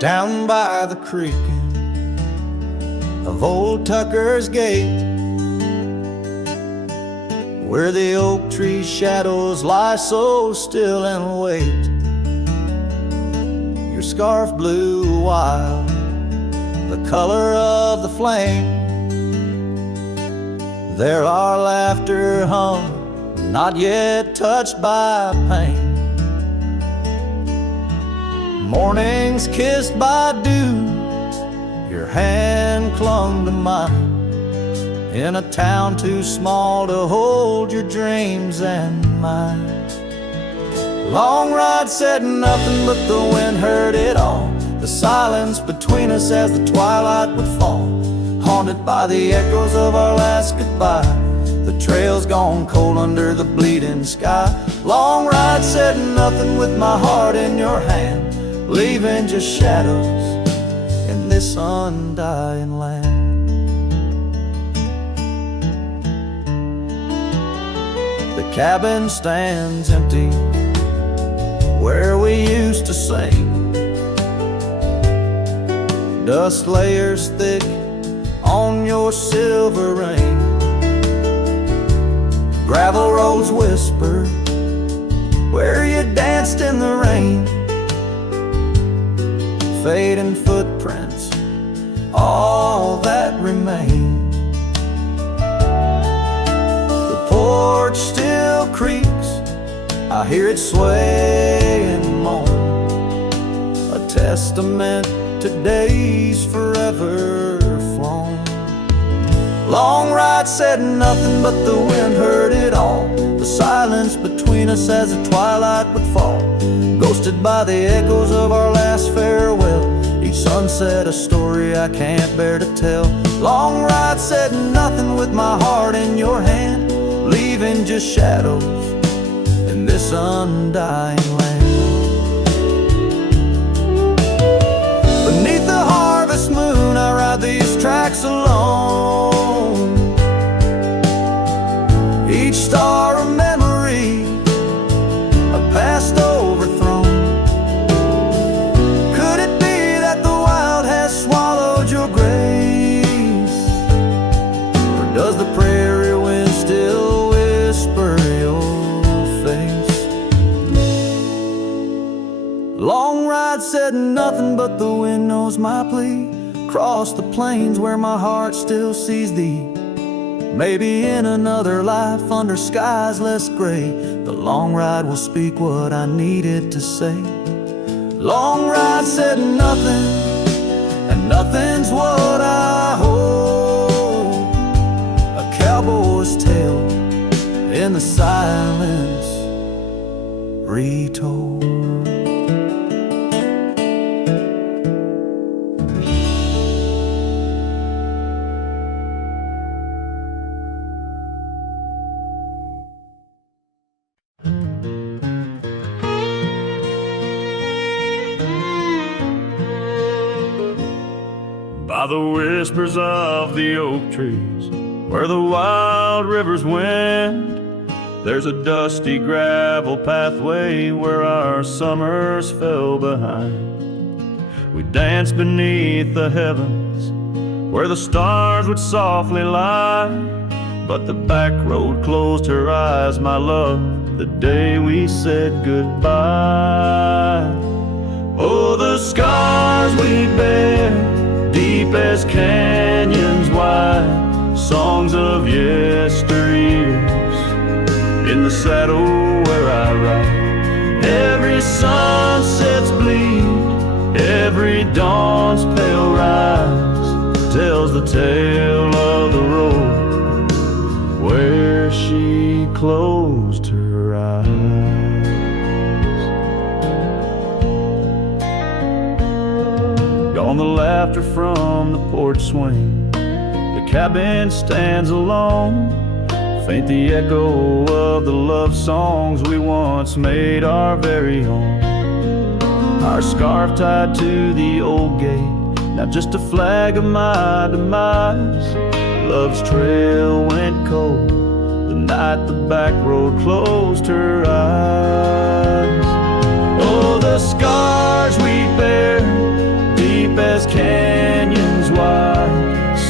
Down by the creek of Old Tucker's Gate, where the oak tree shadows lie so still and wait, your scarf blew wild, the color of the flame. There our laughter hung, not yet touched by pain. Mornings kissed by dew, your hand clung to mine, in a town too small to hold your dreams and mine. Long ride said nothing, but the wind heard it all, the silence between us as the twilight would fall, haunted by the echoes of our last goodbye, the trail's gone cold under the bleeding sky. Long ride said nothing with my heart in your hand, leaving just shadows in this undying land. The cabin stands empty where we used to sing, dust layers thick on your silver ring, gravel roads whisper where you danced in the rain, fading footprints, all that remain. The porch still creaks, I hear it sway and moan, a testament to days forever flown. Long ride said nothing, but the wind heard it all, the silence between us as the twilight would fall, ghosted by the echoes of our last farewell, each sunset a story I can't bear to tell. Long ride said nothing with my heart in your hand, leaving just shadows in this undying land. Beneath the harvest moon I ride these tracks alone, each star a memory, a past overthrown. Could it be that the wild has swallowed your grace, or does the prairie wind still whisper your face? Long ride said nothing, but the wind knows my plea, across the plains where my heart still sees thee. Maybe in another life under skies less gray, the long ride will speak what I needed to say. Long ride said nothing, and nothing's what I hold, a cowboy's tale in the silence retold. By the whispers of the oak trees, where the wild rivers wend, there's a dusty gravel pathway where our summers fell behind. We danced beneath the heavens, where the stars would softly lie, but the back road closed her eyes, my love, the day we said goodbye. Oh, the scars we bear, deep as canyons wide, songs of yesteryears, in the saddle where I ride. Every sunset's bleed, every dawn's pale rise, tells the tale of the road where she closed her eyes. Gone the laughter from the porch swing, the cabin stands alone, faint the echo of the love songs we once made our very own. Our scarf tied to the old gate, now just a flag of my demise. Love's trail went cold the night the back road closed her eyes.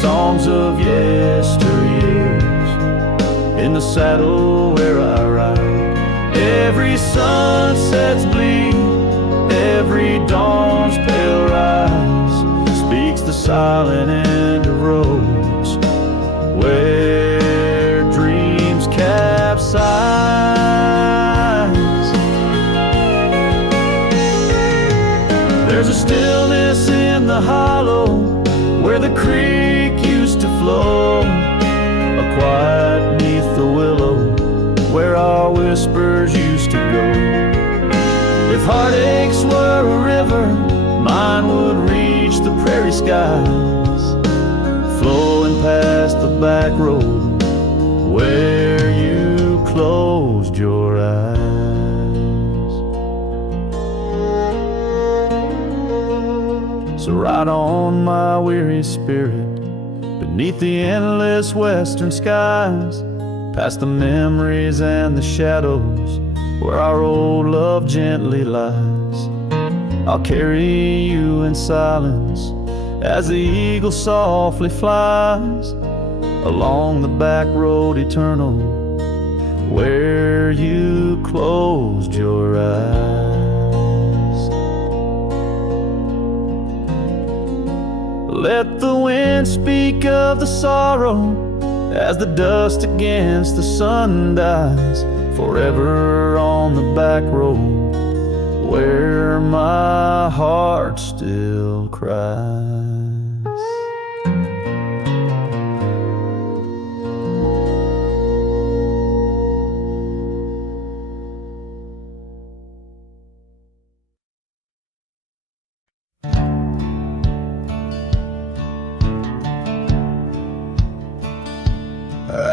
songs of yesteryears in the saddle where I ride. Every sunset's bleed, every dawn's pale rise speaks the silent end of roads where dreams capsize. There's a stillness in the hollow where the creek used to flow, a quiet neath the willow where our whispers used to go. If heartaches were a river, mine would reach the prairie skies, flowing past the back road where you closed your eyes. So ride on, my weary spirit, beneath the endless western skies, past the memories and the shadows where our old love gently lies. I'll carry you in silence as the eagle softly flies along the back road eternal where you closed your eyes. Let the wind speak of the sorrow as the dust against the sun dies, forever on the back road where my heart still cries.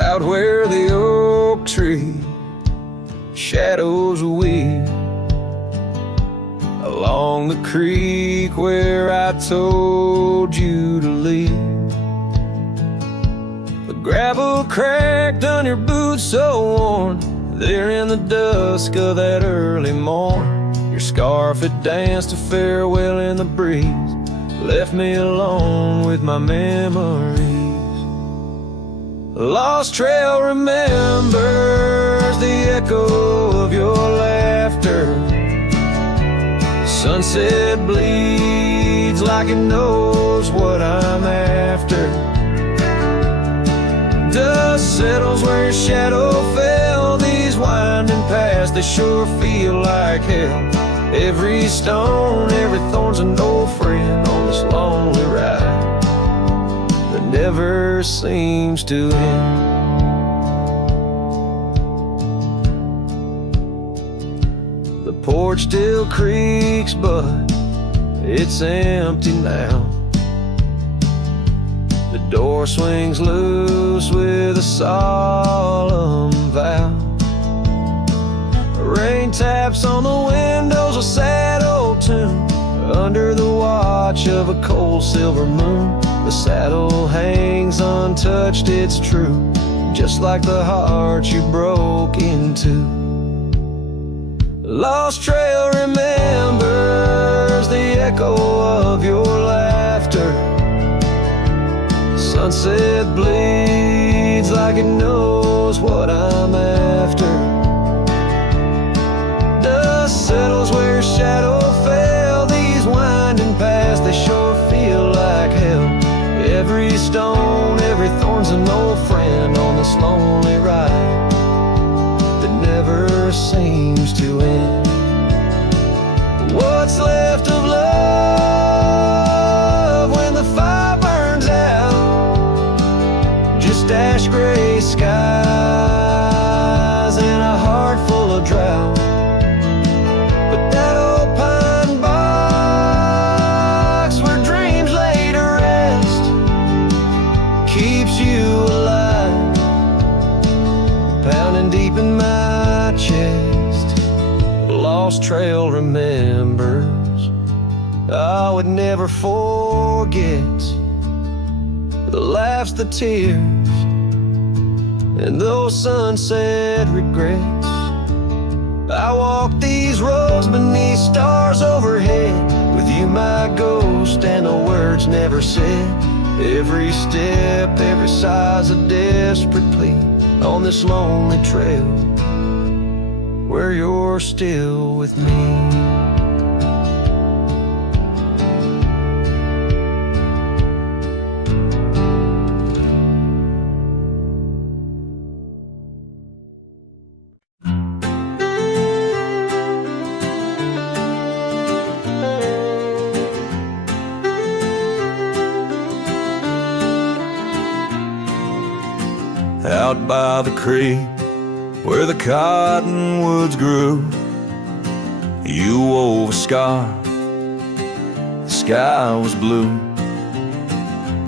Out where the oak tree shadows weave, along the creek where I told you to leave. The gravel cracked on your boots so worn, there in the dusk of that early morn. Your scarf had danced a farewell in the breeze, left me alone with my memories. The lost trail remembers the echo of your laughter. Sunset bleeds like it knows what I'm after. Dust settles where your shadow fell. These winding paths, they sure feel like hell. Every stone, every thorn's an old friend on this lonely ride that never seems to end. The porch still creaks, but it's empty now. The door swings loose with a solemn vow. Rain taps on the windows, a sad old tune, under the watch of a cold silver moon. The saddle hangs untouched, it's true, just like the heart you broke into. Lost trail remembers the echo of your laughter. Sunset bleeds like it knows what I'm after. Dust settles where your shadow fell. These winding paths, they sure feel like hell. Every stone, every thorn's an old friend on this lonely ride that never seems to end. What's left of love when the fire burns out? Just ash gray skies and a heart full of drought. But that old pine box where dreams lay to rest keeps you alive, pounding deep in my chest. Lost trail remembers, I would never forget the laughs, the tears, and those sunset regrets. I walk these roads beneath stars overhead, with you my ghost and the words never said. Every step, every sigh's a desperate plea on this lonely trail where you're still with me. Out by the creek where the cottonwoods grew, you wove a scarf, the sky was blue.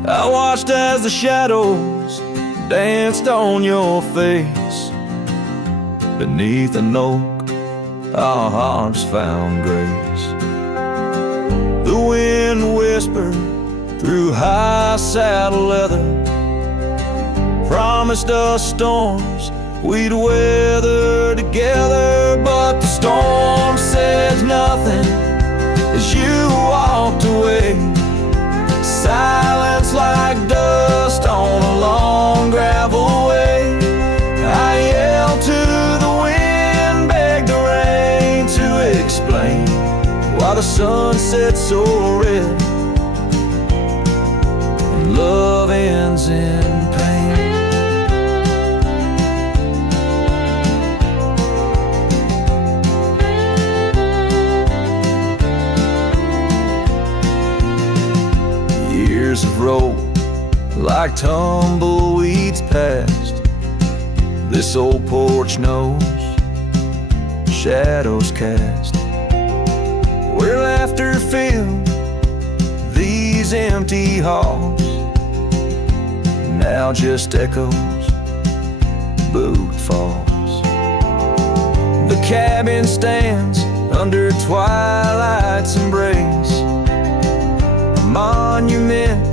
I watched as the shadows danced on your face. Beneath an oak, our hearts found grace. The wind whispered through high saddle leather, promised us storms we'd weather together. But the storm says nothing as you walked away. Silence like dust on a long gravel way. I yelled to the wind, begged the rain to explain why the sun sets so red and love ends in pain. Years have rolled like tumbleweeds past. This old porch knows shadows cast, where laughter filled these empty halls. Now just echoes, boot falls. The cabin stands under twilight's embrace, a monument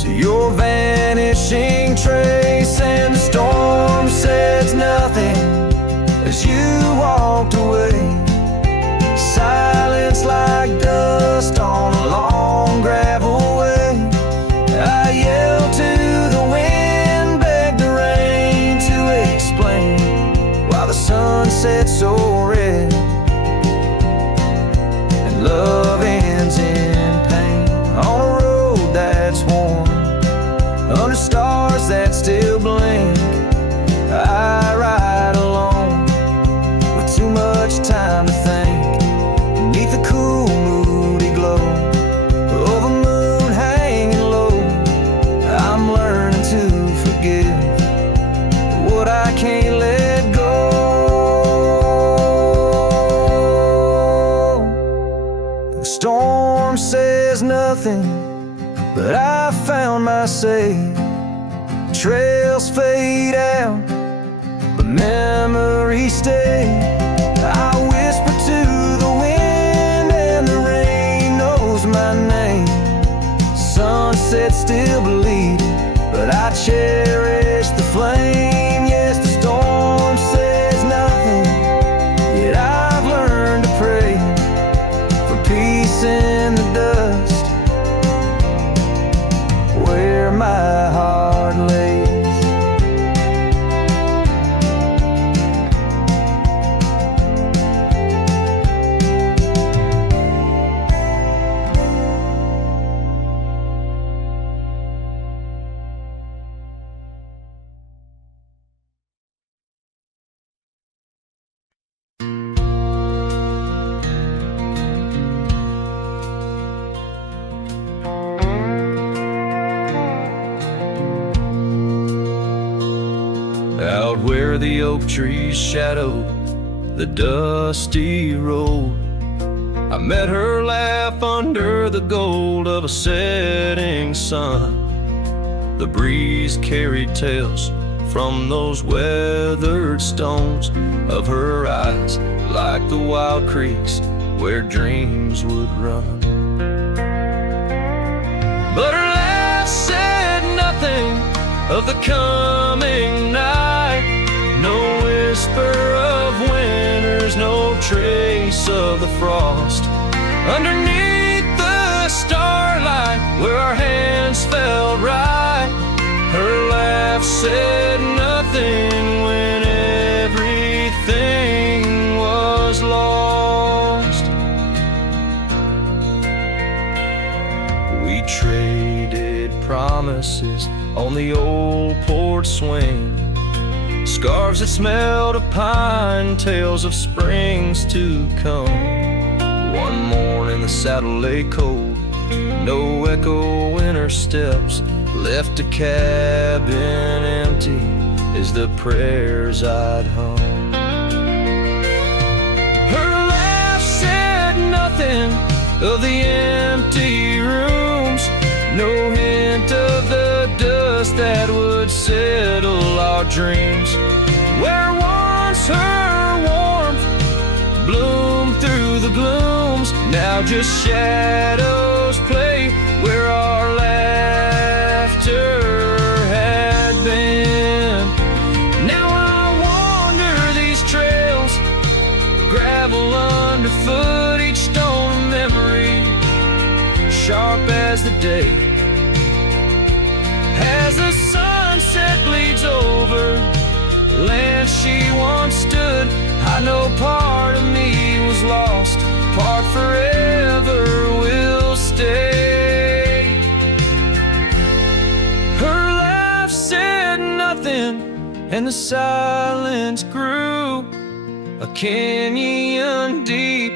to your vanishing trace. And the storm says nothing as you walked away. Silence like dust on a long gravel way. I yelled to the wind, begged the rain to explain why the sun sets so red and love ends in pain. On a road that's worn, under stars that still blink, I ride alone with too much time to think. Beneath the cool, moody glow of a moon hanging low, I'm learning to forgive what I can't let go. The storm says nothing, but I found my say. Trails fade out, but memories stay. I whisper to the wind and the rain knows my name. Sunset still bleeding, but I cherish the flame. Yes, the storm says nothing, yet I've learned to pray for peace in the dust where my heart lays. Out where the oak trees shadowed the dusty road, I met her laugh under the gold of a setting sun. The breeze carried tales from those weathered stones of her eyes, like the wild creeks where dreams would run. But her laugh said nothing of the coming night. No whisper of winters, no trace of the frost. Underneath the starlight, where our hands just felt right. Her laugh said nothing when everything was lost. We traded promises on the old porch swing, scarves that smelled of pine, tales of springs to come. One morning the saddle lay cold, no echo in her steps, left a cabin empty as the prayers I'd hung. Her laugh said nothing of the empty rooms, no hint of the dust that would settle our dreams. Where once her warmth bloomed through the glooms, now just shadows play where our laughter had been. Now I wander these trails, gravel underfoot, each stone a memory, sharp as the day. As the sunset bleeds over land she once stood, I know part of me was lost, part forever will stay. Her laugh said nothing, and the silence grew a canyon deep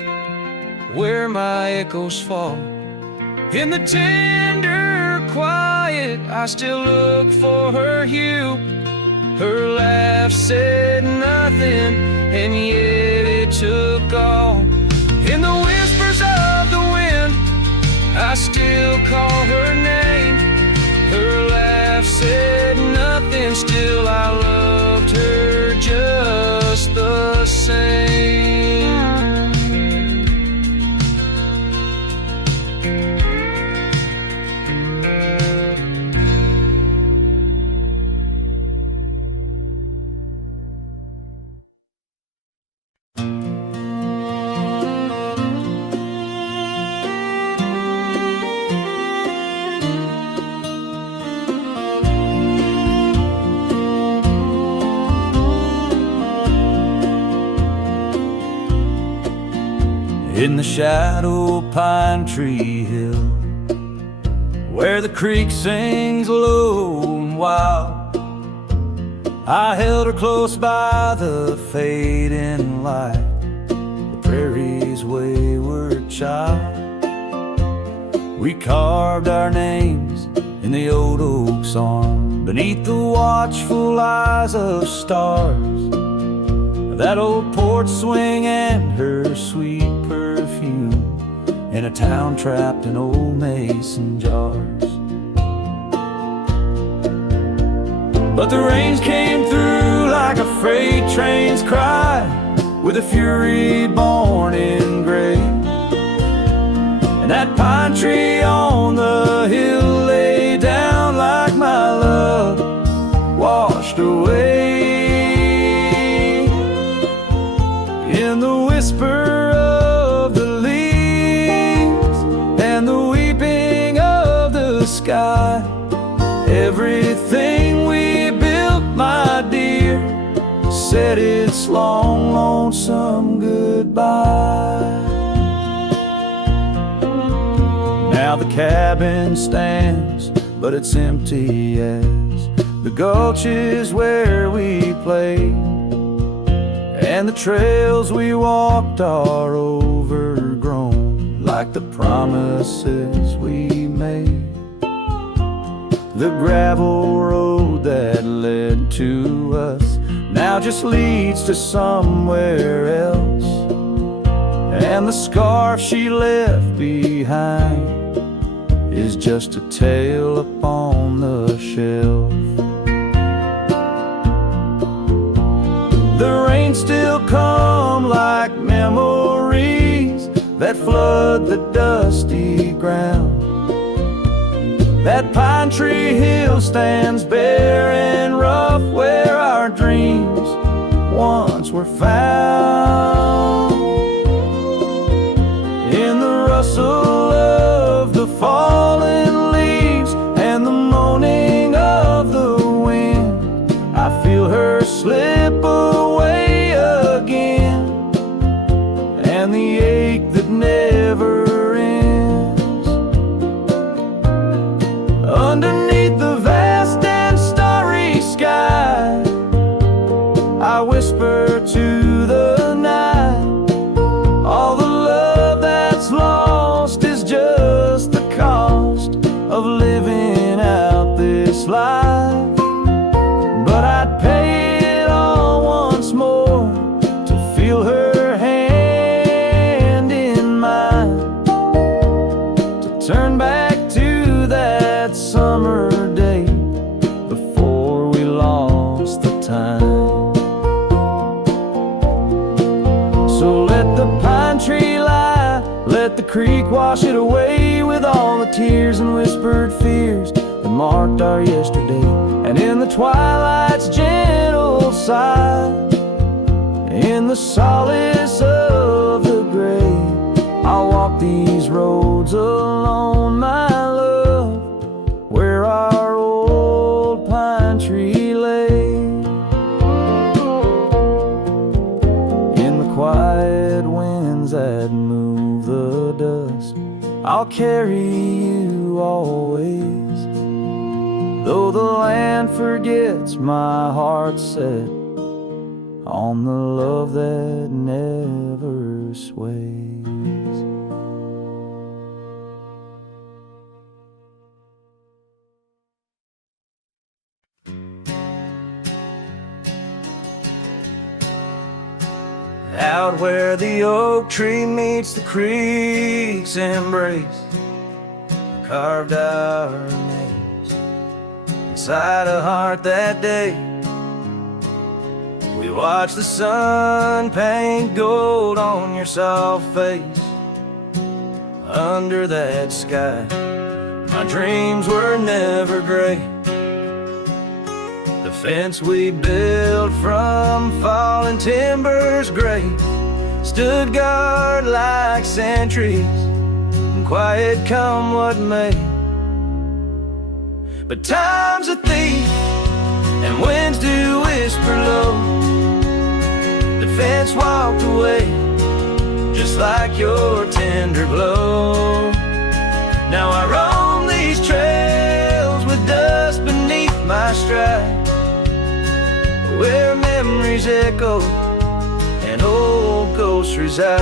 where my echoes fall. In the tender quiet, I still look for her hue. Her laugh said nothing, and yet it took all. In the whispers of the wind, I still call her name. Her laugh said nothing, still I loved her just the same. In the shadow of Pine Tree Hill, where the creek sings low and wild, I held her close by the fading light, the prairie's wayward child. We carved our names in the old oak's arm, beneath the watchful eyes of stars, that old porch swing and her sweet perfume, in a town trapped in old mason jars. But the rains came through like a freight train's cry, with a fury born in gray, and that pine tree on the hill lay down like my love washed away. In the whisper of the leaves and the weeping of the sky, everything we built, my dear, said its long, lonesome goodbye. Now the cabin stands, but it's empty as the gulches where we played, and the trails we walked are overgrown like the promises we made. The gravel road that led to us now just leads to somewhere else, and the scarf she left behind is just a tale upon the shelf. The rains still come like memories that flood the dusty ground. That pine tree hill stands bare and rough where our dreams once were found. In the rustle of the fallen leaves and let the pine tree lie, let the creek wash it away with all the tears and whispered fears that marked our yesterday. And in the twilight's gentle sigh, in the solace of the gray, I'll walk these roads alone, my love, where our old pine tree lay. In the quiet winds that move the dust, I'll carry you always. Though the land forgets, my heart set on the love that never sways. Out where the oak tree meets the creek's embrace, carved our names inside a heart that day. We watched the sun paint gold on your soft face. Under that sky, my dreams were never gray. The fence we built from fallen timbers gray stood guard like sentries, and quiet come what may. But time's a thief, and winds do whisper low. The fence walked away, just like your tender glow. Now I roam these trails with dust beneath my stride, where memories echo and old ghosts reside.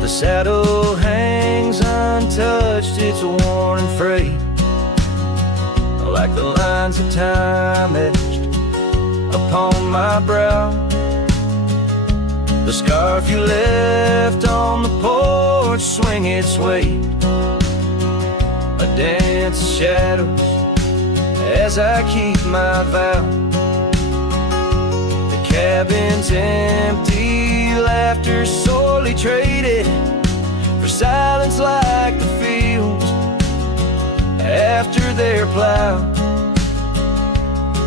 The saddle hangs untouched, it's worn and frayed, like the lines of time etched upon my brow. The scarf you left on the porch swing its weight, a dance of shadows as I keep my vow. The cabin's empty, laughter sorely traded for silence like the fields after their plow.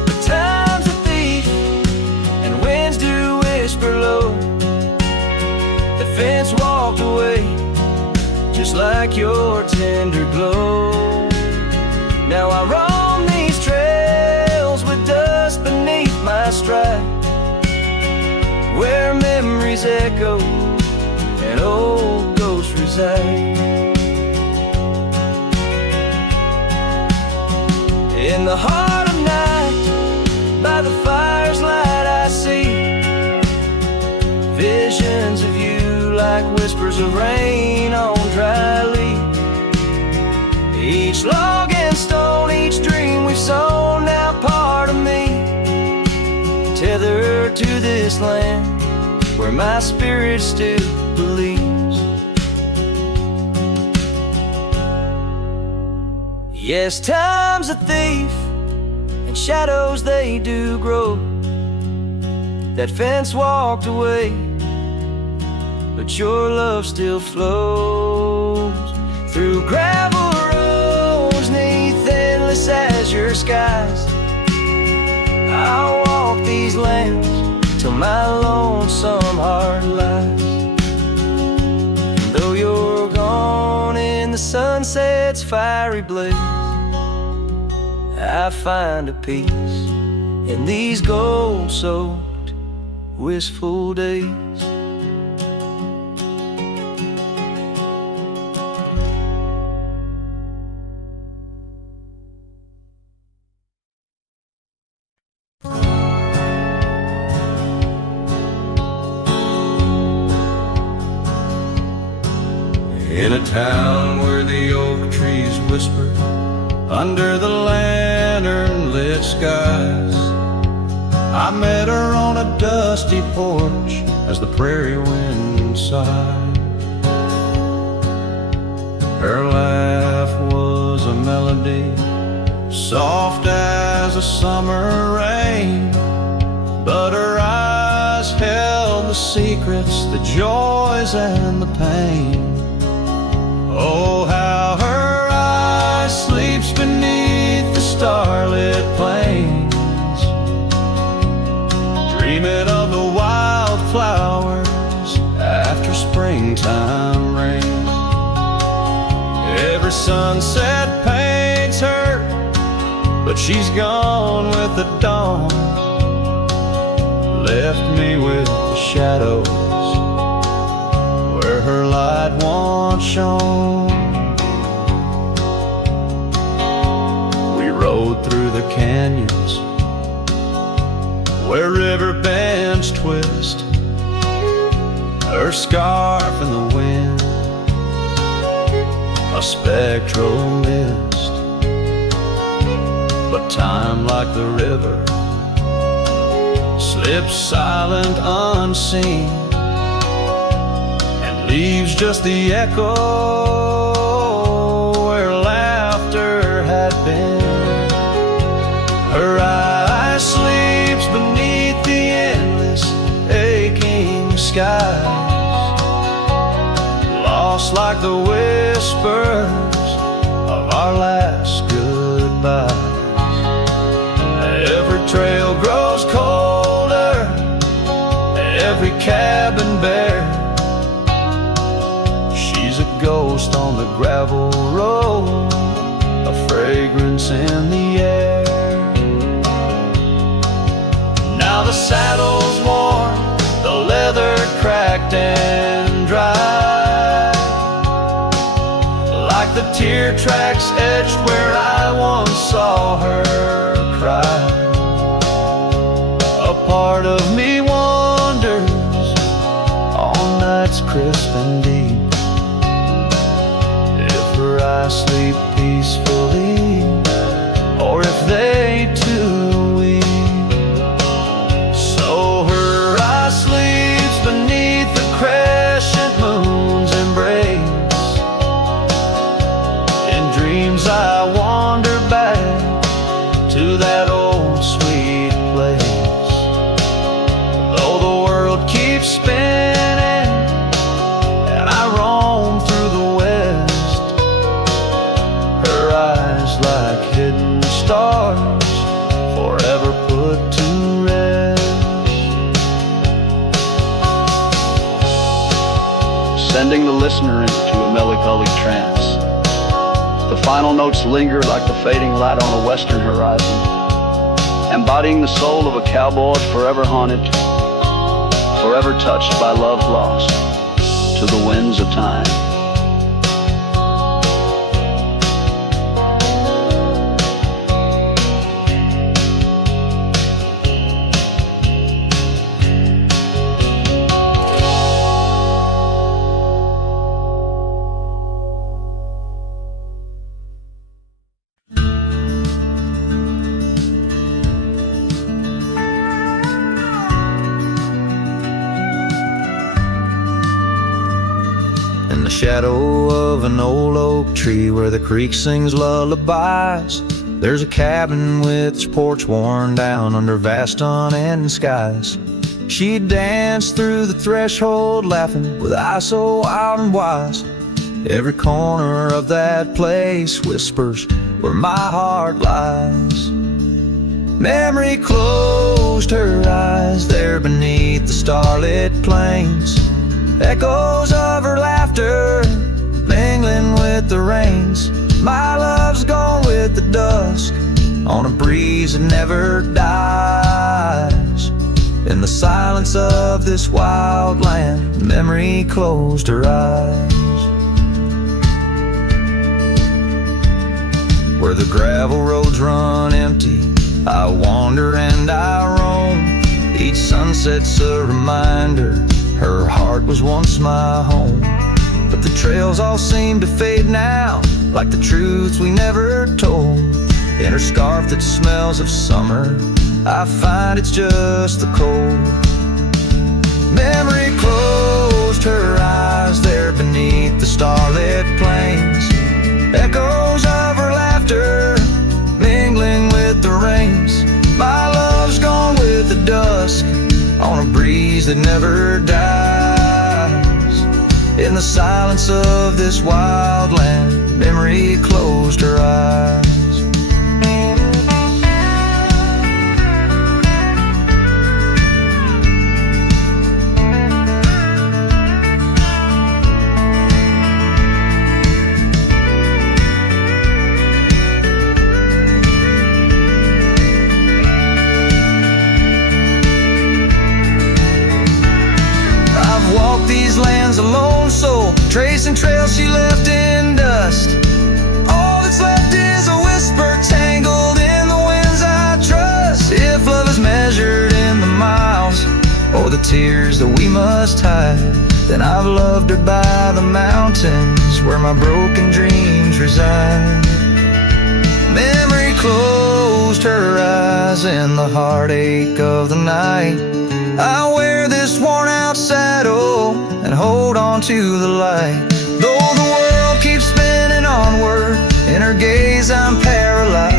But time's a thief, and winds do whisper low. The fence walked away, just like your tender glow. Now I roam these trails with dust beneath my stride, where memories echo and old ghosts reside. In the heart of night, by the fire's light I see visions of you like whispers of rain on dry leaves. Each log and stone, each dream we've sown, now part of me, tethered to this land where my spirit still believes. Yes, time's a thief, and shadows they do grow. That fence walked away, but your love still flows through gravel roads, neath endless azure skies. I'll walk these lands till my lonesome heart lies. And though you're gone in the sunset's fiery blaze, I find a peace in these gold-soaked, wistful days. In a town where the oak trees whisper under the lantern-lit skies, I met her on a dusty porch as the prairie wind sighed. Her laugh was a melody, soft as a summer rain, the secrets, the joys and the pain. Oh, how her eye sleeps beneath the starlit plains, dreaming of the wildflowers after springtime rain. Every sunset paints her, but she's gone with the dawn, left me with the shadows where her light once shone. We rode through the canyons where river bends twist, her scarf in the wind, a spectral mist. But time, like the river, slips silent unseen, and leaves just the echo where laughter had been. Her eye sleeps beneath the endless aching skies, lost like the whispers of our last goodbye. Every trail grows colder, every cabin bare. She's a ghost on the gravel road, a fragrance in the air. Now the saddle's worn, the leather cracked and dry, like the tear tracks etched where I once saw her cry. A part of me wonders on nights crisp and deep, if her eyes sleep peacefully, or if they too weep. So her eye sleeps beneath the crescent moon's embrace. In dreams I wander back to that old sweet place. Though the world keeps spinning and I roam through the west, her eyes like hidden stars, forever put to rest. Sending the listener into a melancholic trance. The final notes linger like the fading light on a western horizon, embodying the soul of a cowboy forever haunted, forever touched by love lost to the winds of time. In the shadow of an old oak tree where the creek sings lullabies, there's a cabin with its porch worn down under vast unending skies. She danced through the threshold laughing with eyes so wild and wise. Every corner of that place whispers where my heart lies. Memory closed her eyes there beneath the starlit plains, echoes of her laughter mingling with the rains. My love's gone with the dusk on a breeze that never dies. In the silence of this wild land, memory closed her eyes. Where the gravel roads run empty, I wander and I roam. Each sunset's a reminder her heart was once my home. But the trails all seem to fade now, like the truths we never told. In her scarf that smells of summer, I find it's just the cold. Memory closed her eyes there beneath the starlit plains, echoes of her laughter mingling with the rains. My love's gone with the dusk on a breeze melodies that never dies. In the silence of this wild land, memory closed her eyes. These lands a lone soul, tracing trails she left in dust. All that's left is a whisper tangled in the winds I trust. If love is measured in the miles or the tears that we must hide, then I've loved her by the mountains where my broken dreams reside. Memory closed her eyes in the heartache of the night. I wear this worn out saddle and hold on to the light. Though the world keeps spinning onward, in her gaze I'm paralyzed.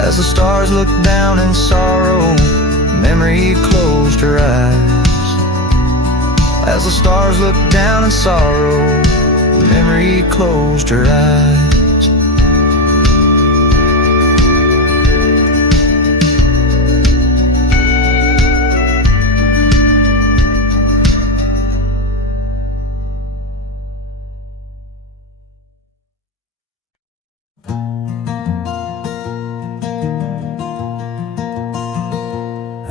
As the stars look down in sorrow, memory closed her eyes. As the stars look down in sorrow, memory closed her eyes.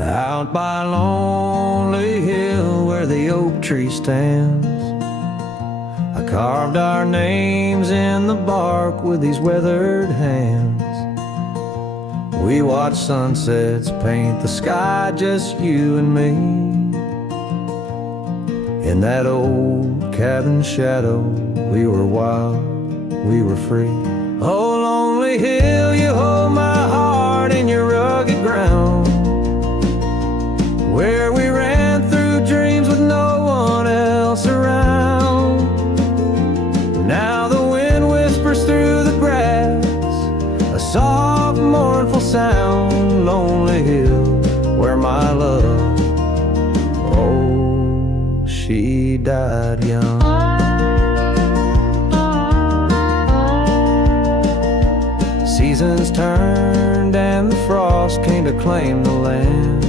Out by lonely hill where the oak tree stands, I carved our names in the bark with these weathered hands. We watched sunsets paint the sky, just you and me. In that old cabin shadow, we were wild, we were free. Oh, lonely hill, you hold my heart in your rugged ground, where we ran through dreams with no one else around. Now the wind whispers through the grass, a soft, mournful sound. Lonely hill, where my love, oh, she died young. Seasons turned and the frost came to claim the land.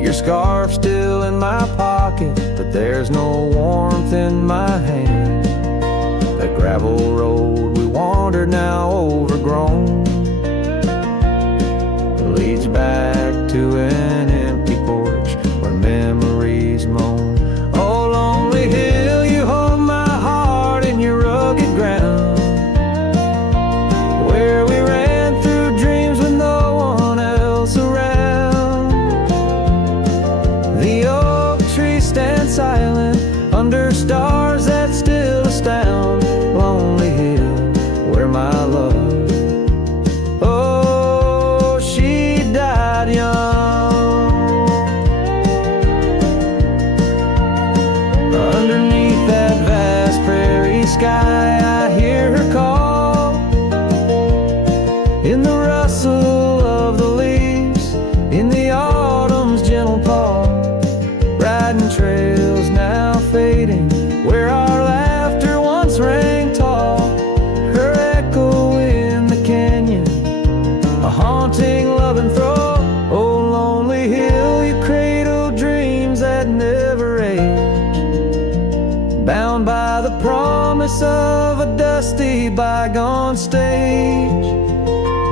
Your scarf still in my pocket, but there's no warmth in my hand. That gravel road we wandered, now overgrown, leads back to an empty porch where memories moan. Oh, lonely hill, you hold my heart in your rugged ground, where we ran through dreams with no one else around. The oak tree stands silent under stars that still astound. Lonely hill, where my love, oh, she died young. Underneath that vast prairie sky, I hear her call, in the rustle of the leaves, in the autumn's gentle paw. Riding trails now fading, where our laughter once rang tall. Her echo in the canyon, a haunting love and throe. Oh, lonely hill, you cradle dreams that never age, bound by the promise of a dusty bygone stage.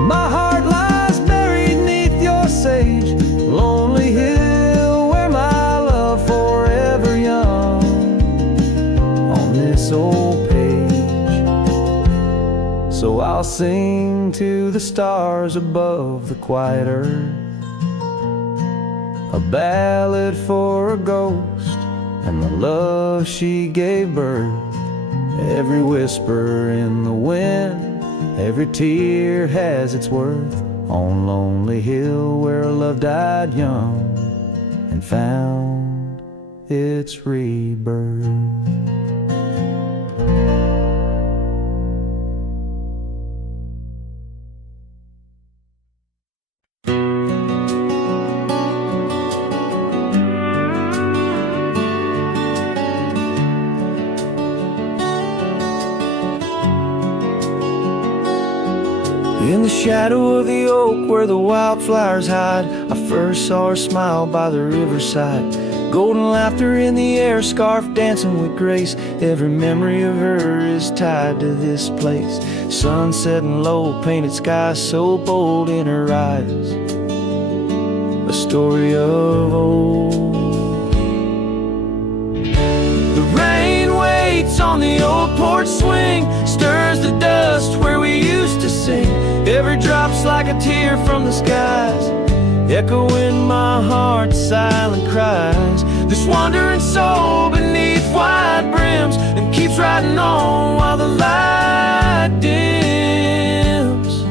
My heart lies buried neath your sage. Lonely hill, where my love forever young, on this old page. So I'll sing to the stars above the quiet earth, a ballad for a ghost and the love she gave birth. Every whisper in the wind, every tear has its worth. On lonely hill where love died young and found its rebirth. shadow of the oak where the wildflowers hide, I first saw her smile by the riverside. Golden laughter in the air, scarf dancing with grace. Every memory of her is tied to this place. Sun setting low, painted sky so bold in her eyes. A story of old. The rain waits on the old porch swing, stirs the dust where we used to sing. Every drop's like a tear from the skies, echo in my heart's silent cries. This wandering soul beneath wide brims, and keeps riding on while the light dims.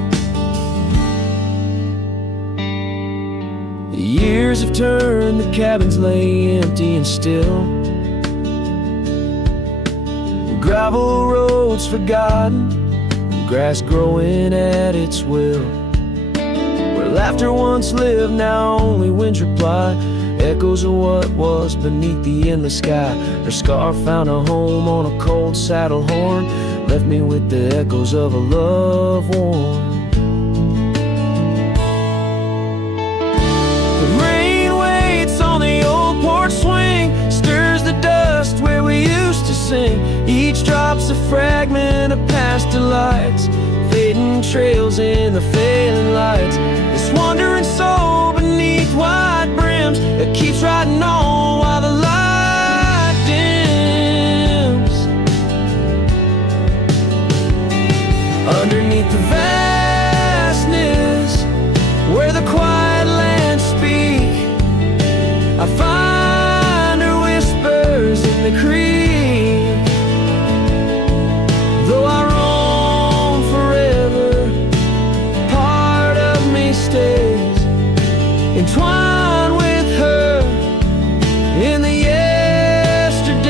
The years have turned, the cabins lay empty and still. Gravel roads forgotten, grass growing at its will. Where laughter once lived, now only winds reply. Echoes of what was beneath the endless sky. Her scarf found a home on a cold saddle horn, left me with the echoes of a love worn. The rain waits on the old porch swing, stirs the dust where we used to sing. Each drop's a fragment of past delights, fading trails in the failing lights. This wandering soul beneath wide brims, it keeps riding on while the light dims. Underneath the vastness, where the quiet lands speak, I find her whispers in the creek. Though I roam forever, part of me stays entwined with her in the yesterdays.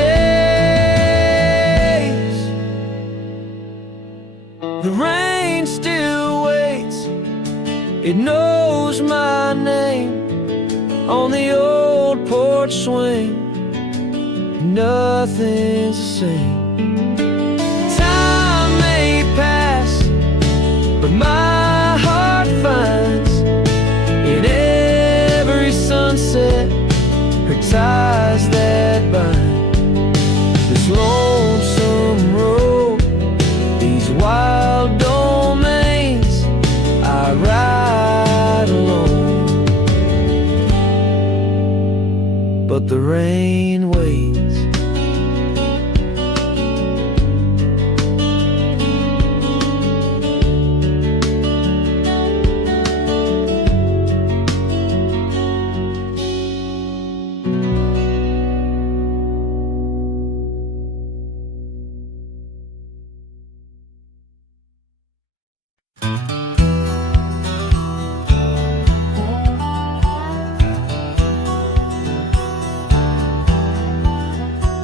The rain still waits, it knows my name on the old porch swing. Nothing's the same. Time may pass, but my heart finds in every sunset her ties that bind. This lonesome road, these wild domains, I ride alone, but the rain waits.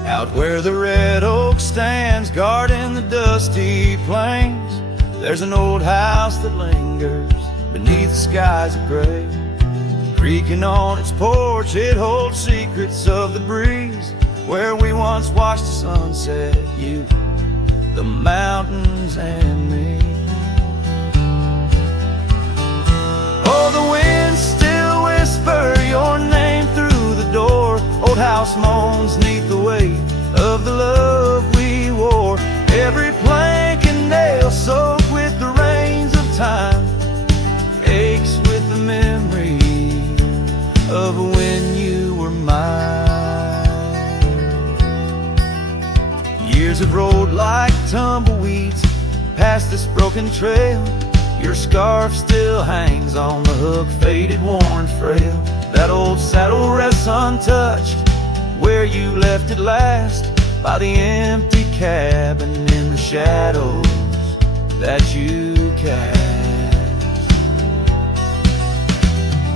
Out where the red oak stands, guarding the dusty plains, there's an old house that lingers beneath the skies of gray. Creaking on its porch, it holds secrets of the breeze, where we once watched the sunset, you, the mountains, and me. Oh, the winds still whisper your name through the door. Old house moans neath the weight of the love we wore. Every plank and nail soaked with the rains of time aches with the memory of when you were mine. Years have rolled like tumbleweeds past this broken trail. Your scarf still hangs on the hook, faded, worn, frail. That old saddle rests untouched where you left it last, by the empty cabin in the shadows that you cast.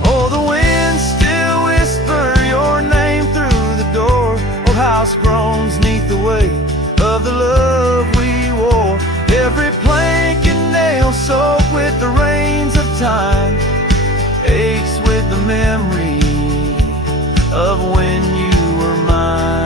Oh, the winds still whisper your name through the door. Old house groans neath the weight of the love we wore. Every plank and nail soaked with the rains of time aches with the memory of when you were mine.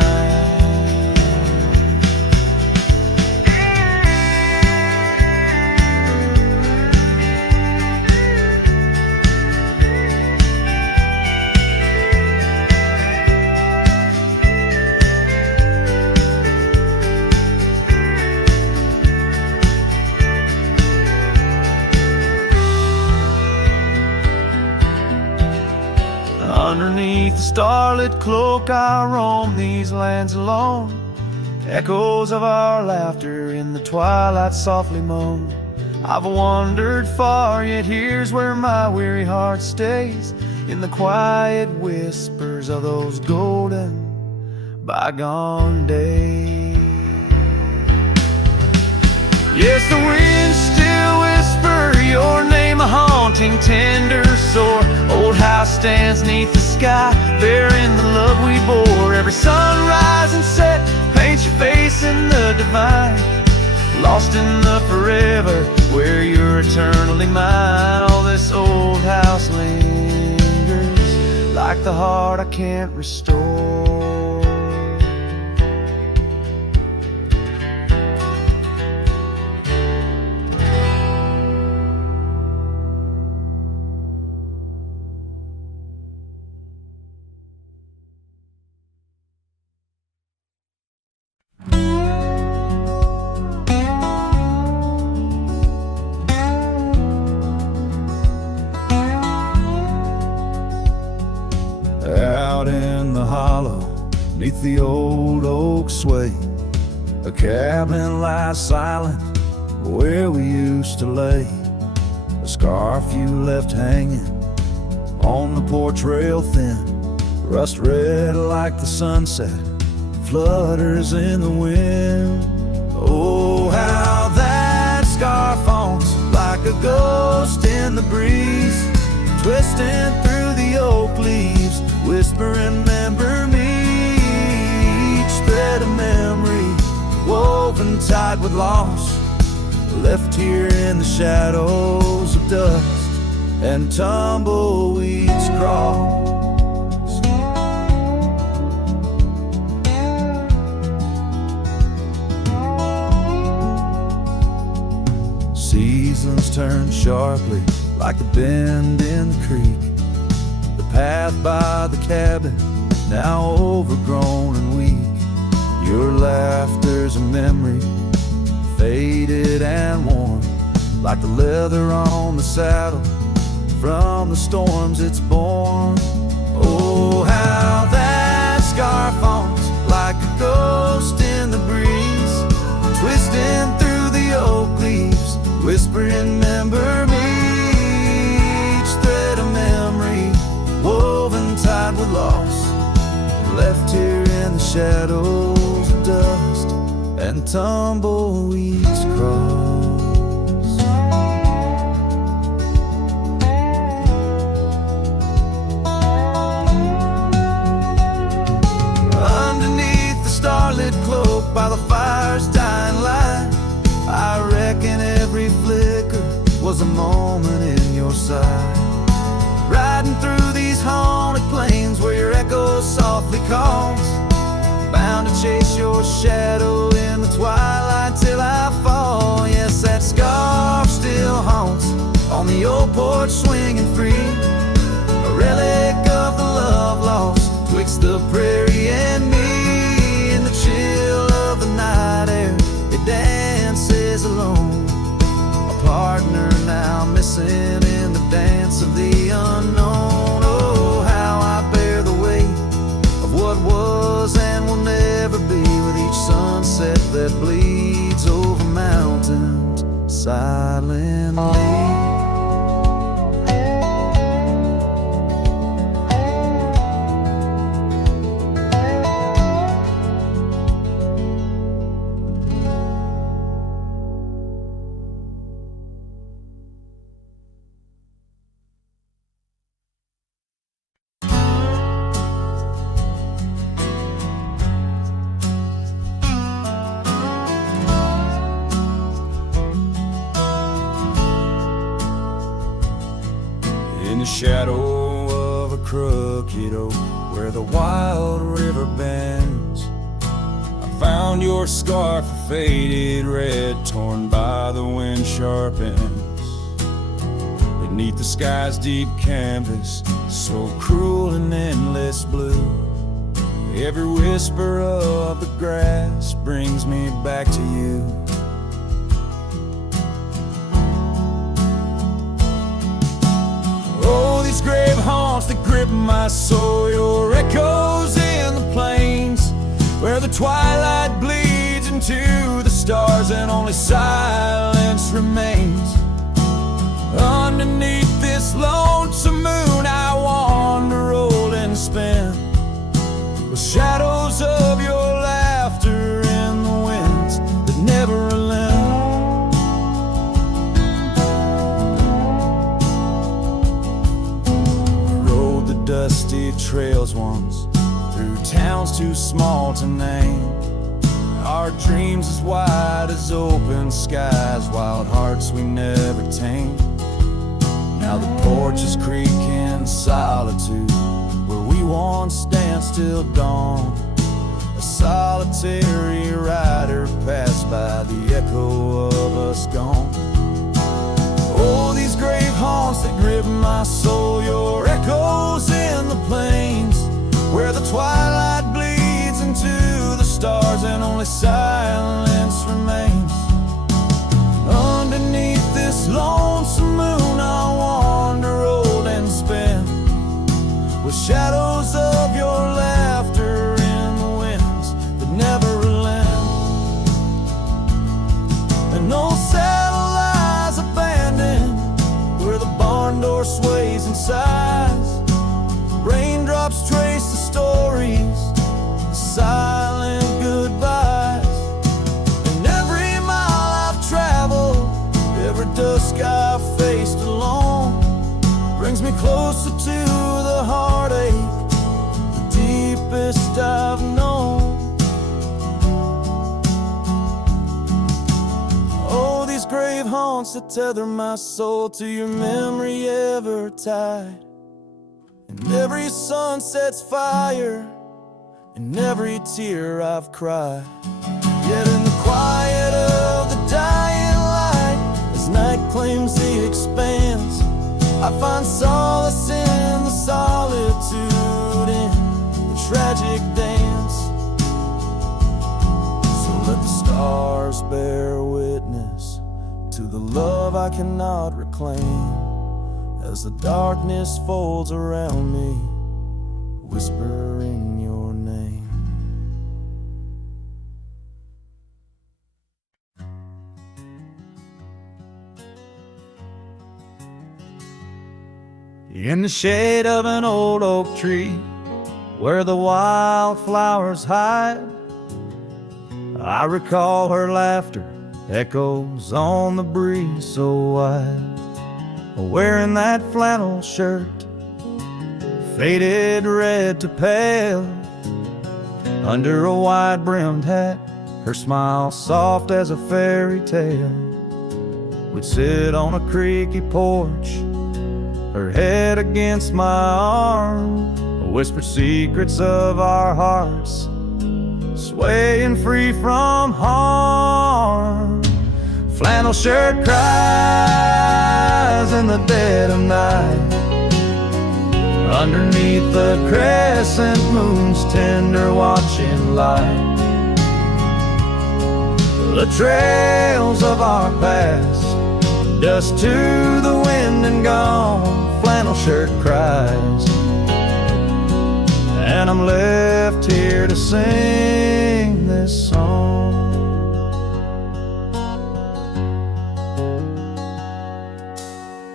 Underneath the starlit cloak I roam these lands alone. Echoes of our laughter in the twilight softly moan. I've wandered far, yet here's where my weary heart stays, in the quiet whispers of those golden bygone days. Yes, the winds still whisper your name, a haunting, tender, sore. Old house stands neath the sky, bearing the love we bore. Every sunrise and set paints your face in the divine, lost in the forever where you're eternally mine. All this old house lingers like the heart I can't restore. Out in the hollow, neath the old oak sway, a cabin lies silent where we used to lay. A scarf you left hanging on the porch rail thin, rust red like the sunset, flutters in the wind. Oh, how that scarf haunts like a ghost in the breeze, twisting through the oak leaves, whispering, remember me. Each thread of memory, woven tight with loss, left here in the shadows of dust and tumbleweeds cross. Seasons turn sharply like a bend in the creek. The path by the cabin, now overgrown and weak. Your laughter's a memory, faded and worn, like the leather on the saddle from the storms it's borne. Oh, how that scarf haunts like a ghost in the breeze, twisting through the oak leaves, whispering, remember me. Woven tight with loss, left here in the shadows of dust and tumbleweeds cross. Underneath the starlit cloak by the fire's dying light, I reckon every flicker was a moment in your sight. Riding through these haunted plains where your echo softly calls, bound to chase your shadow in the twilight till I fall. Yes, that scarf still haunts on the old porch swinging free, a relic of the love lost twixt the prairie and me. In the chill of the night air, it dances alone, a partner now missing in the dance of the unknown. Oh, how I bear the weight of what was and will never be, with each sunset that bleeds over mountains silently. In the shadow of a crooked oak where the wild river bends, I found your scarf, a faded red, torn by the wind sharp ends. Beneath the sky's deep canvas, so cruel and endless blue, every whisper of the grass brings me back to you. grave haunts that grip grip my soul. Your echoes in the plains, where the twilight bleeds into the stars and only silence remains. Underneath this lonesome moon I wander, roll and spin, with shadows of your laughter in the winds that never relent. We rode the dusty trails once, through towns too small to name. Our dreams as wide as open skies, wild hearts we never tamed. Now the porches creak in solitude, where we once danced till dawn. A solitary rider passed by, the echo of us gone. Oh, these grave haunts that grip my soul. Your echoes in the plains, where the twilight bleeds into the stars and only silence remains. Underneath this lonesome moon I wander, roll and spin, with shadows of your laughter in the winds that never relent. And old saddle lies abandoned, where the barn door sways and sighs. Raindrops trace the stories, the silent goodbyes. And every mile I've traveled, every dusk I've faced alone, brings me closer to the heartache, the deepest I've known. Oh, these grave haunts that tether my soul to your memory ever tied. And every sunset's fire, and every tear I've cried. Yet in the quiet of the dying light, as night claims the expanse, I find solace in the solitude, in the tragic dance. So let the stars bear witness to the love I cannot reclaim, as the darkness folds around me, whispering your name. In the shade of an old oak tree, where the wildflowers hide, I recall her laughter, echoes on the breeze so wide. Wearing that flannel shirt, faded red to pale, under a wide-brimmed hat, her smile soft as a fairy tale. We'd sit on a creaky porch, her head against my arm, whisper secrets of our hearts, swaying free from harm. Flannel shirt cries in the dead of night, underneath the crescent moon's tender watching light. The trails of our past, dust to the wind and gone. Flannel shirt cries, and I'm left here to sing this song.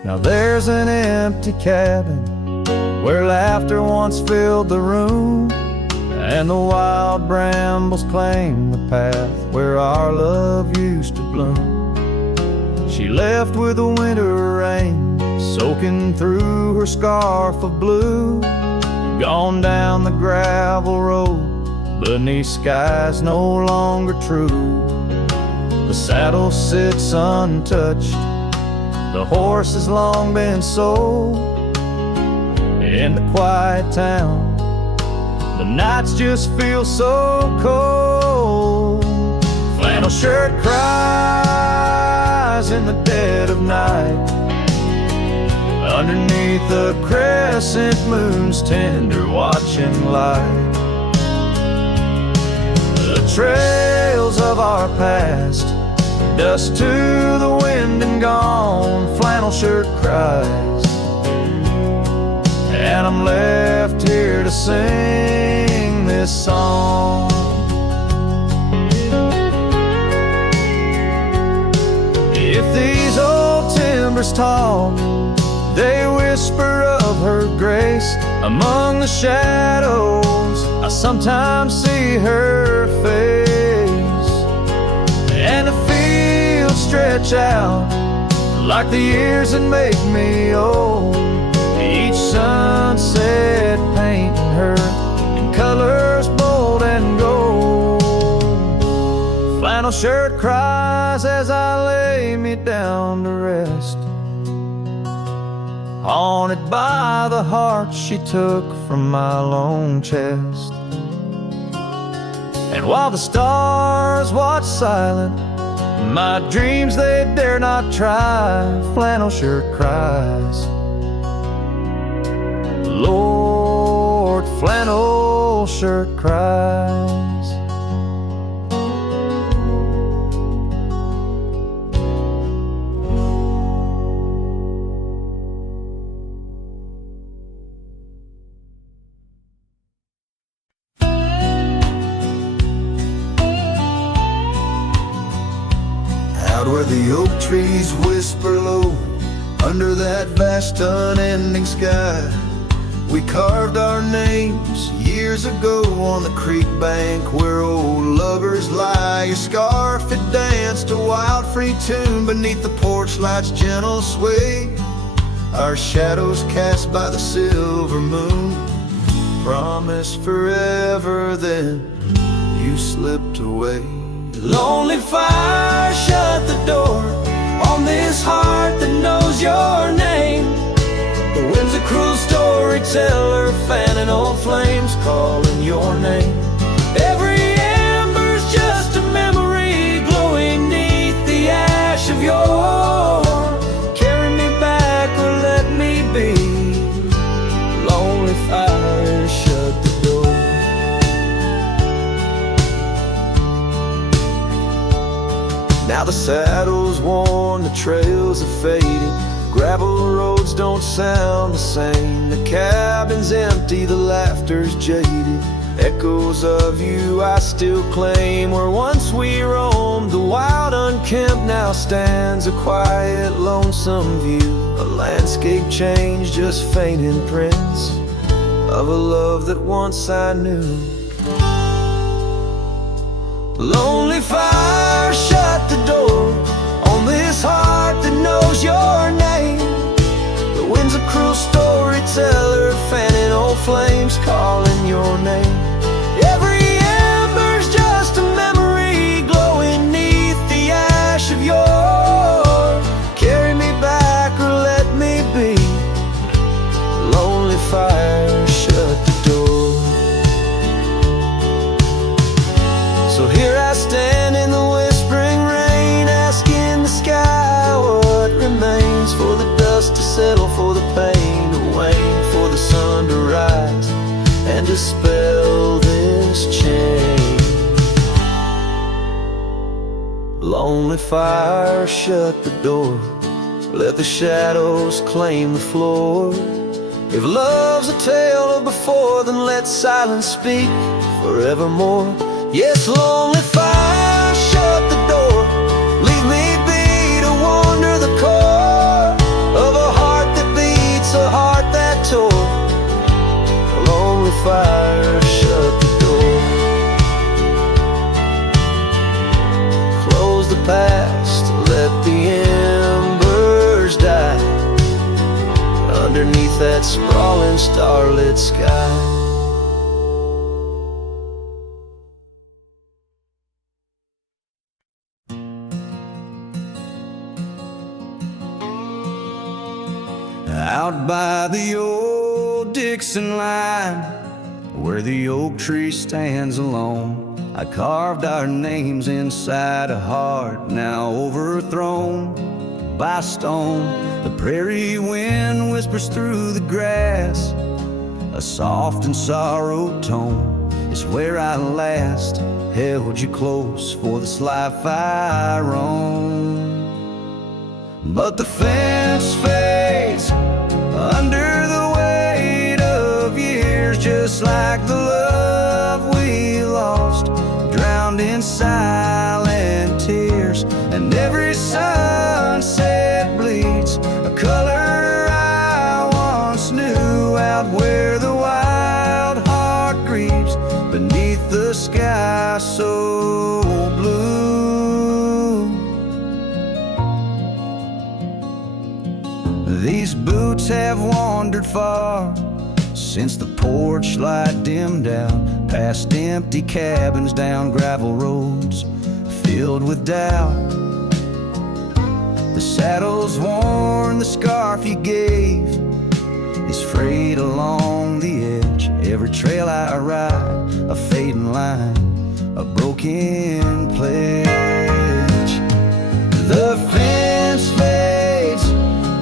Now there's an empty cabin where laughter once filled the room, and the wild brambles claim the path where our love used to bloom. She left with the winter rain soaking through her scarf of blue, gone down the gravel road beneath skies no longer true. The saddle sits untouched, the horse has long been sold. In the quiet town, the nights just feel so cold. Flannel shirt cries in the dead of night, underneath the crescent moon's tender watching light. The trails of our past, dust to the wind and gone. Flannel shirt cries, and I'm left left here to sing this song. If these old timbers talk, they whisper of her grace. Among the shadows, I sometimes see her face, and the fields stretch out like the years that make me old. Each sunset painting her in colors bold and gold. Flannel shirt cries as I lay me down to rest, haunted by the heart she took from my lone chest. And while the stars watch silent, my dreams they dare not try. Flannel shirt cries, Lord, flannel shirt cries. Out where the oak trees whisper low, under that vast unending sky, we carved our names years ago on the creek bank where old lovers lie. Your scarf it danced a wild free tune beneath the porch light's gentle sway. Our shadows cast by the silver moon promised forever, then you slipped away. Lonely fire, shut the door on this heart that knows your name. The wind's a cruel storyteller, fanning old flames, calling your name. Every ember's just a memory glowing neath the ash of yore. Carry me back or let me be. Lonely fire, shut the door. Now the saddle's worn, the trails are fading, gravel roads don't sound the same. The cabin's empty, the laughter's jaded, echoes of you I still claim. Where once we roamed, the wild unkempt now stands a quiet, lonesome view. A landscape change, just faint imprints of a love that once I knew. Lonely fire, shut the door on this heart that knows your name. The wind's a cruel storyteller, fanning old flames, calling your name. Every ember's just a memory glowing neath the ash of yore. Carry me back or let me be. Lonely fire, shut the door. So here I stand in the whispering rain, asking the sky what remains. For the dust to settle, for the pain to wane, for the sun to rise and dispel this chain. Lonely fire, shut the door, let the shadows claim the floor. If love's a tale of before, then let silence speak forevermore. Yes, lonely fire, shut the door, leave me be to wander the core of a heart that beats, a heart that tore. Lonely fire, shut the door. Close the past, let the embers die underneath that sprawling starlit sky. Out by the old Dixon line, where the oak tree stands alone, I carved our names inside a heart now overthrown by stone. The prairie wind whispers through the grass, a soft and sorrowed tone. It's where I last held you close for this life I roam. But the fence fades under the weight of years. just like the love we lost, drowned in silent tears. And every sunset bleeds a color I once knew, out where the wild heart grieves beneath the sky so blue. These boots have wandered far since the porch light dimmed out, past empty cabins, down gravel roads filled with doubt. The saddle's worn, the scarf you gave is frayed along the edge. Every trail I ride, a fading line, a broken pledge. The fence fades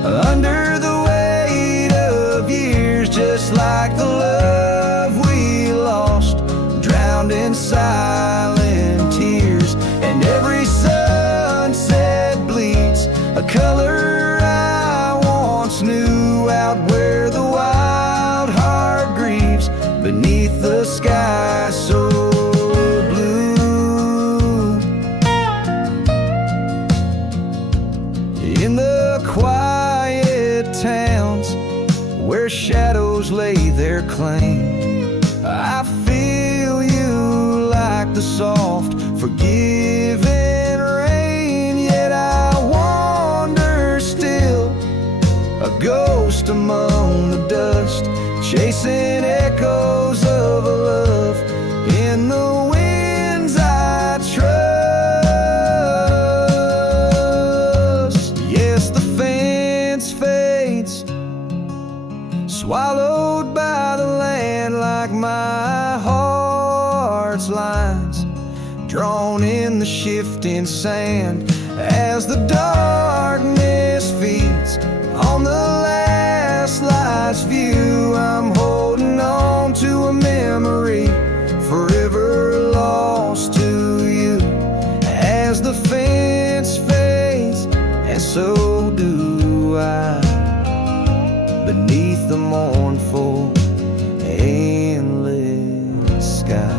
under the weight of years, just like the love we lost, drowned in silent tears. And every sunset bleeds a color I once knew, out where the wild heart grieves beneath the sky so blue. In the quiet towns where shadows lay their claim, I feel you like the soft, forgiving rain. Yet I wander still, a ghost among the dust, chasing echoes of a love in the winds I trust. Yes, the fence fades, swallowed by the land, like my heart's lines, drawn in the shifting sand. As the darkness feeds on the last light's view, I'm holding on to a memory forever lost to you. As the fence fades, and so do I, beneath the mournful, endless sky.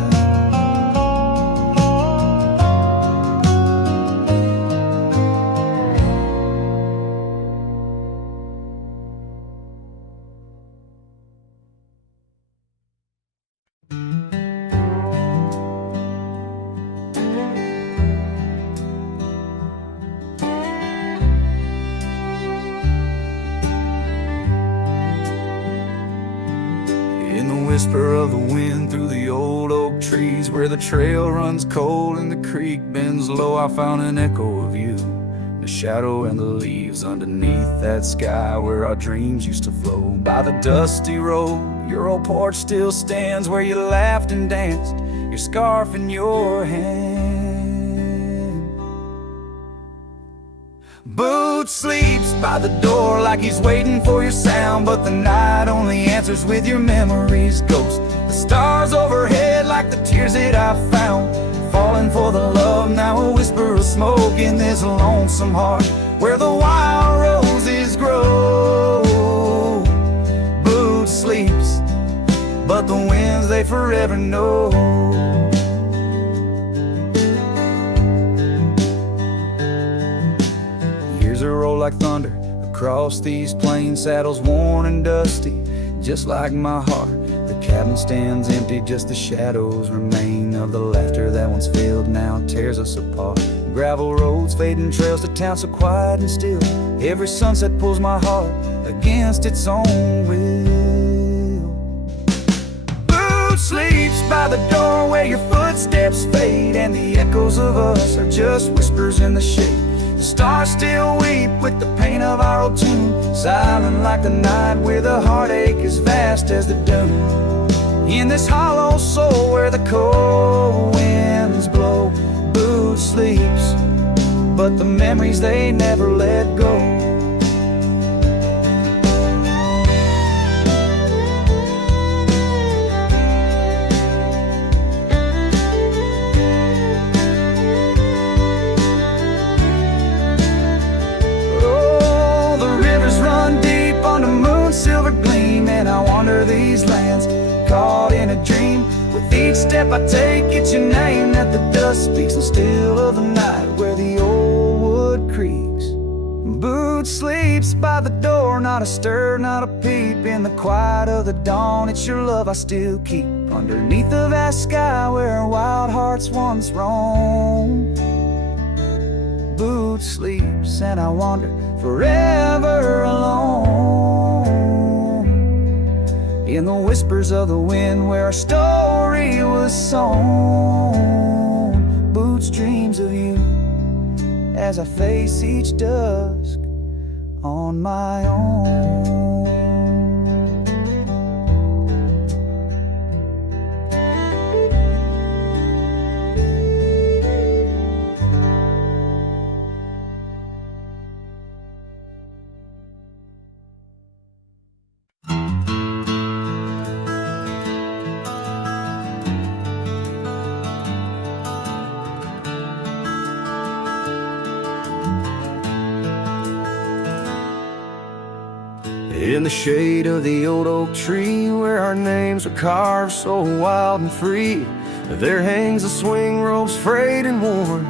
Whisper of the wind through the old oak trees, where the trail runs cold and the creek bends low, I found an echo of you, the shadow and the leaves underneath that sky where our dreams used to flow. By the dusty road, your old porch still stands, where you laughed and danced, your scarf in your hand. Boot sleeps by the door like he's waiting for your sound, but the night only answers with your memories ghost. The stars overhead like the tears that I found, falling for the love, now a whisper of smoke in this lonesome heart where the wild roses grow. Boot sleeps, but the winds they forever know. Roll like thunder across these plains, saddles worn and dusty, just like my heart. The cabin stands empty, just the shadows remain of the laughter that once filled, now tears us apart. Gravel roads, fading trails to town so quiet and still, every sunset pulls my heart against its own will. Boot sleeps by the door where your footsteps fade, and the echoes of us are just whispers in the shade. The stars still weep with the pain of our old tune, silent like the night where the heartache is vast as the dune. In this hollow soul where the cold winds blow, Boot sleeps, but the memories they never let go. Silver gleam, and I wander these lands, caught in a dream. With each step I take, it's your name that the dust speaks, and still of the night where the old wood creaks. Boot sleeps by the door, not a stir, not a peep. In the quiet of the dawn, it's your love I still keep. Underneath the vast sky where wild hearts once roamed. Boot sleeps and I wander forever alone, in the whispers of the wind where our story was sown. Boots dreams of you as I face each dusk on my own. In the shade of the old oak tree where our names are carved so wild and free, there hangs a swing rope's frayed and worn,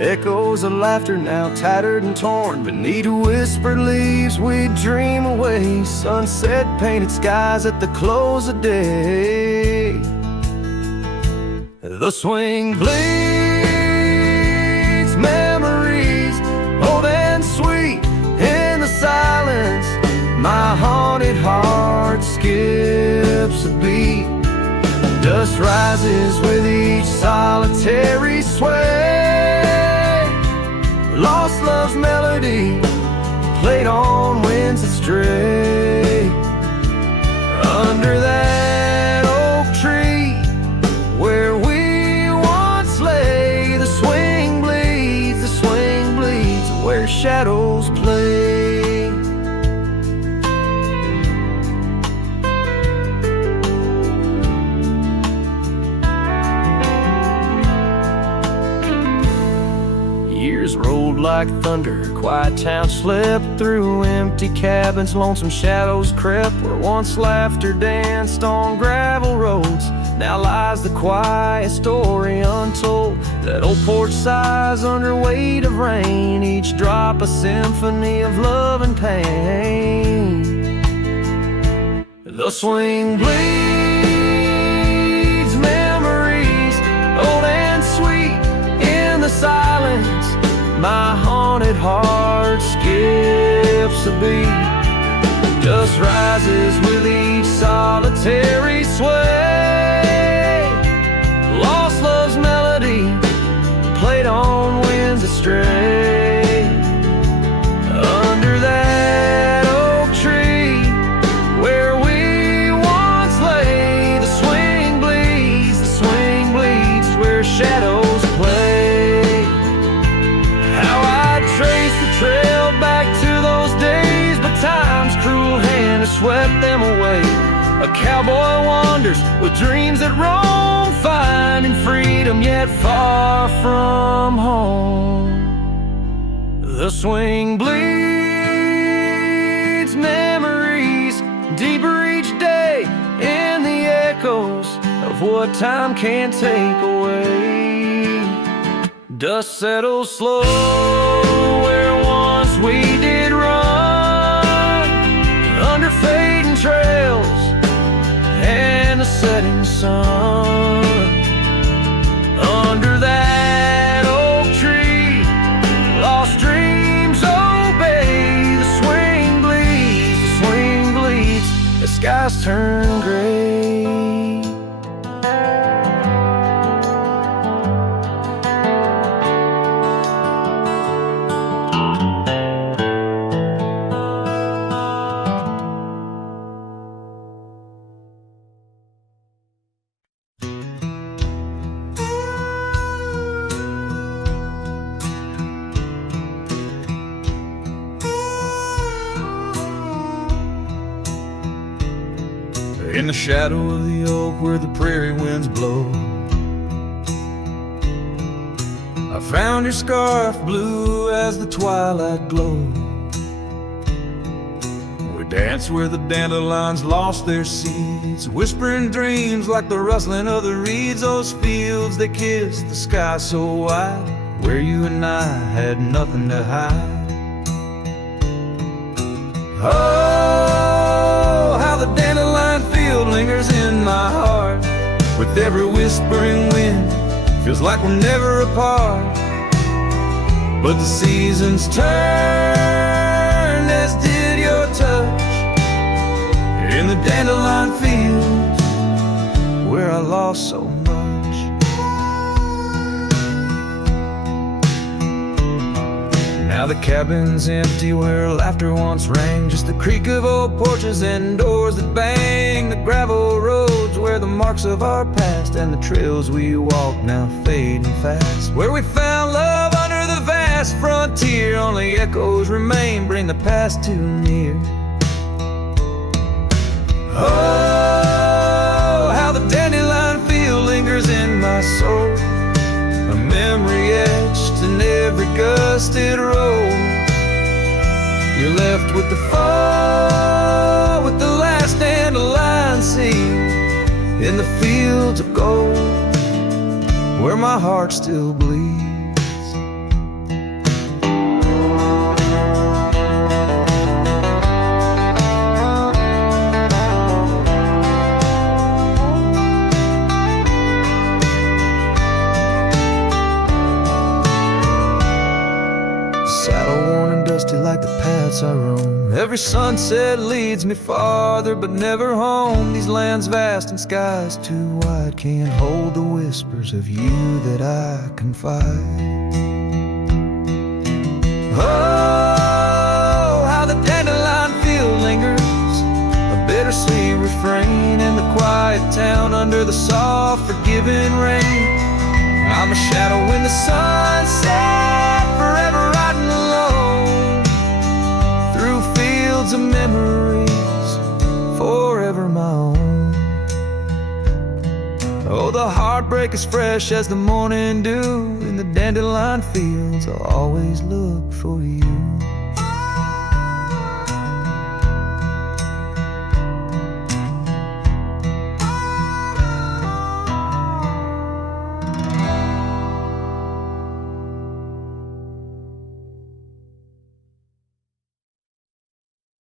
echoes of laughter now tattered and torn. Beneath whispered leaves we dream away, sunset painted skies at the close of day. The swing bleeds memories old and sweet in the silence. My haunted heart skips a beat. Dust rises with each solitary sway. Lost love's melody played on winds that stray. Under that oak tree where we once lay, the swing bleeds where shadows play. Rolled like thunder, quiet town slept through empty cabins, lonesome shadows crept where once laughter danced on gravel roads. Now lies the quiet story untold, that old porch sighs under weight of rain, each drop a symphony of love and pain. The swing bleeds memories old and sweet in the silence. My haunted heart skips a beat. Dust rises with each solitary sway. Lost love's melody played on winds that stray. Under that oak tree where we once lay, the swing bleeds where shadows play. Trail back to those days, but time's cruel hand has swept them away. A cowboy wanders with dreams that roam, finding freedom yet far from home. The swing bleeds memories deeper each day in the echoes of what time can't take away. Dust settles slow where once we did run, under fading trails and the setting sun. Under that oak tree, lost dreams obey. The swing bleeds, the skies turn gray. In the shadow of the oak where the prairie winds blow, I found your scarf blue as the twilight glowed. We Dance where the dandelions lost their seeds, whispering dreams like the rustling of the reeds. Those fields, they kissed the sky so wide, where you and I had nothing to hide. Oh, how the dandelion field lingers in my heart. With every whispering wind, feels like we're never apart. But the seasons turned, as did your touch, in the dandelion fields where I lost so much. Now the cabin's empty where laughter once rang, just the creak of old porches and doors that bang. The gravel roads where the marks of our past, and the trails we walk now fading fast. Where we found love under the vast frontier, only echoes remain, bring the past too near. Oh, how the dandelion field lingers in my soul, a memory etched in every gusted road. You're left with the fall, with the last dandelion seed, in the fields of gold, where my heart still bleeds. Like the paths I roam, every sunset leads me farther, but never home. These lands vast and skies too wide can't hold the whispers of you that I confide. Oh, how the dandelion field lingers, a bittersweet refrain in the quiet town under the soft forgiving rain. I'm a shadow in the sunset, forever riding alone through fields of memories, forever my own. Oh, the heartbreak is fresh as the morning dew, in the dandelion fields I'll always look for you.